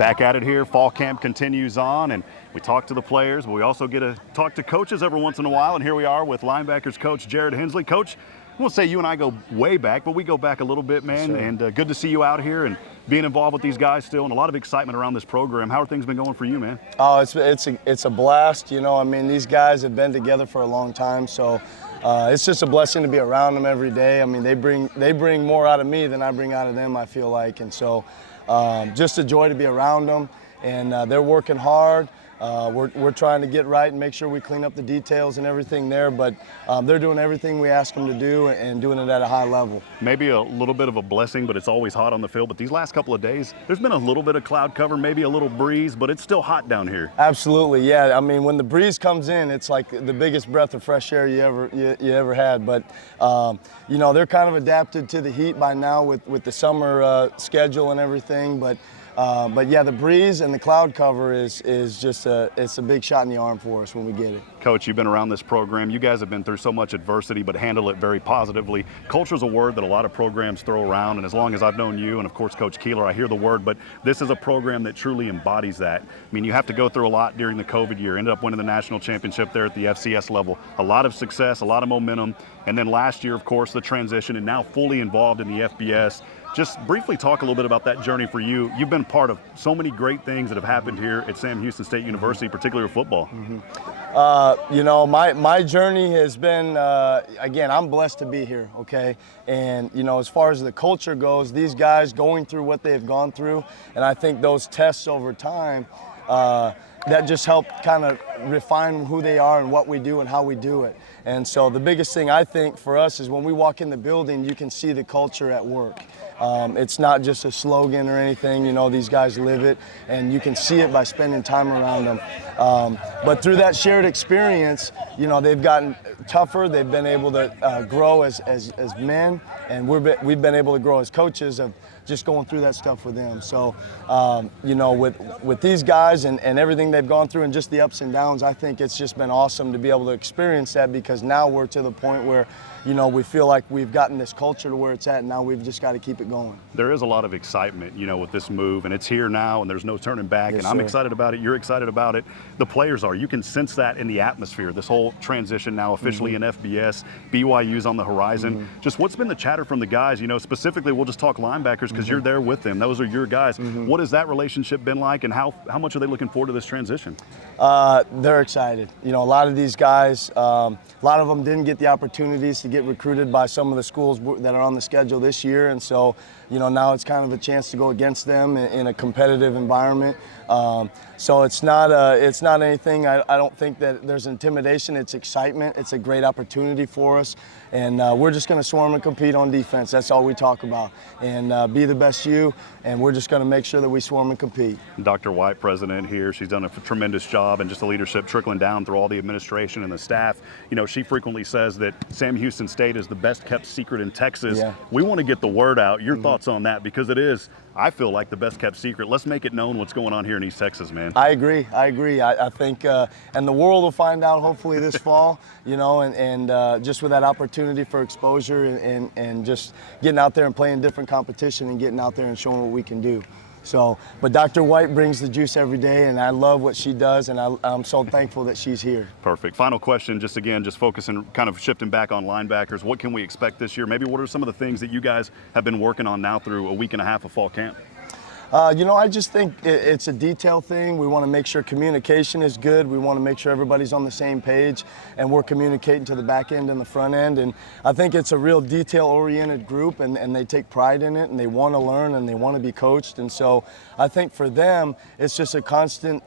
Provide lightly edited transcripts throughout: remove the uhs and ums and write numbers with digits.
Back at it here. Fall camp continues on, and we talk to the players, but we also get to talk to coaches every once in a while. And here we are with Linebackers Coach Jared Hensley. Coach, we'll say you and I go way back, but we go back a little bit, man. Yes, and good to see you out here and being involved with these guys still, and a lot of excitement around this program. How are things been going for you, man? Oh, it's a blast. You know, I mean, these guys have been together for a long time, so it's just a blessing to be around them every day. I mean, they bring more out of me than I bring out of them, I feel like, and so just a joy to be around them. And they're working hard. We're trying to get right and make sure we clean up the details and everything there, but they're doing everything we ask them to do and doing it at a high level. Maybe a little bit of a blessing, but it's always hot on the field. But these last couple of days, there's been a little bit of cloud cover, maybe a little breeze, but it's still hot down here. Absolutely, yeah. I mean, when the breeze comes in, it's like the biggest breath of fresh air you ever had. But you know, they're kind of adapted to the heat by now with the summer schedule and everything. But yeah, the breeze and the cloud cover is just it's a big shot in the arm for us when we get it. Coach, you've been around this program. You guys have been through so much adversity, but handle it very positively. Culture is a word that a lot of programs throw around, and as long as I've known you and, of course, Coach Keeler, I hear the word, but this is a program that truly embodies that. I mean, you have to go through a lot during the COVID year. Ended up winning the national championship there at the FCS level. A lot of success, a lot of momentum, and then last year, of course, the transition, and now fully involved in the FBS. Just briefly talk a little bit about that journey for you. You've been part of so many great things that have happened here at Sam Houston State University, particularly with football. You know, my journey has been, again, I'm blessed to be here, okay? And, you know, as far as the culture goes, these guys going through what they've gone through, and I think those tests over time, that just helped kind of refine who they are and what we do and how we do it. And so the biggest thing I think for us is when we walk in the building, you can see the culture at work. It's not just a slogan or anything, you know, these guys live it, and you can see it by spending time around them. But through that shared experience, you know, they've gotten tougher, they've been able to grow as men, and we've been able to grow as coaches of just going through that stuff with them. So, you know, with these guys and everything they've gone through and just the ups and downs, I think it's just been awesome to be able to experience that, because now we're to the point where, you know, we feel like we've gotten this culture to where it's at, and now we've just got to keep it going. There is a lot of excitement, you know, with this move, and it's here now, and there's no turning back, Yes, and I'm sir. excited about it. You're excited about it. The players are. You can sense that in the atmosphere, this whole transition now officially in FBS. BYU's on the horizon. Just what's been the chatter from the guys? You know, specifically, we'll just talk linebackers because you're there with them. Those are your guys. What has that relationship been like, and how much are they looking forward to this transition? They're excited. You know, a lot of these guys, a lot of them didn't get the opportunities to get recruited by some of the schools that are on the schedule this year, and so, you know, now it's kind of a chance to go against them in a competitive environment. So it's not anything. I don't think that there's intimidation. It's excitement. It's a great opportunity for us, and we're just going to swarm and compete on defense. That's all we talk about, and be the best you. And we're just going to make sure that we swarm and compete. Dr. White, president here, she's done a tremendous job, and just the leadership trickling down through all the administration and the staff. You know, she frequently says that Sam Houston State is the best kept secret in Texas. Yeah. We want to get the word out. Your thoughts on that? Because it is, I feel like, the best kept secret. Let's make it known what's going on here in East Texas, man. I agree. I think, and the world will find out hopefully this fall, you know, and just with that opportunity for exposure and just getting out there and playing different competition and getting out there and showing what we can do. So, but Dr. White brings the juice every day, and I love what she does, and I'm so thankful that she's here. Perfect. Final question, just focusing, kind of shifting back on linebackers. What can we expect this year? Maybe what are some of the things that you guys have been working on now through a week and a half of fall camp? You know, I just think it's a detail thing. We want to make sure communication is good. We want to make sure everybody's on the same page, and we're communicating to the back end and the front end. And I think it's a real detail-oriented group, and they take pride in it, and they want to learn, and they want to be coached. And so I think for them, it's just a constant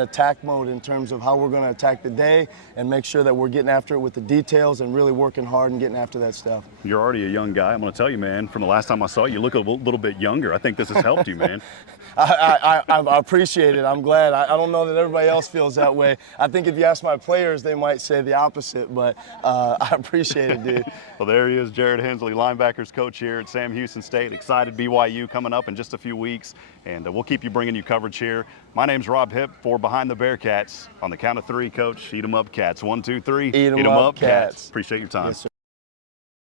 attack mode in terms of how we're going to attack the day and make sure that we're getting after it with the details and really working hard and getting after that stuff. You're already a young guy. I'm going to tell you, man, from the last time I saw you, you look a little bit younger. I think this has helped you, man. I appreciate it. I'm glad. I don't know that everybody else feels that way. I think if you ask my players, they might say the opposite, but I appreciate it, dude. Well, there he is, Jared Hensley, linebackers coach here at Sam Houston State. Excited BYU coming up in just a few weeks, and we'll keep bringing you coverage here. My name's Rob Hipp for Behind the Bearkats. On the count of three, Coach, eat 'em up, Cats. 1, 2, 3. Eat 'em up, Cats. Appreciate your time. Yes, sir.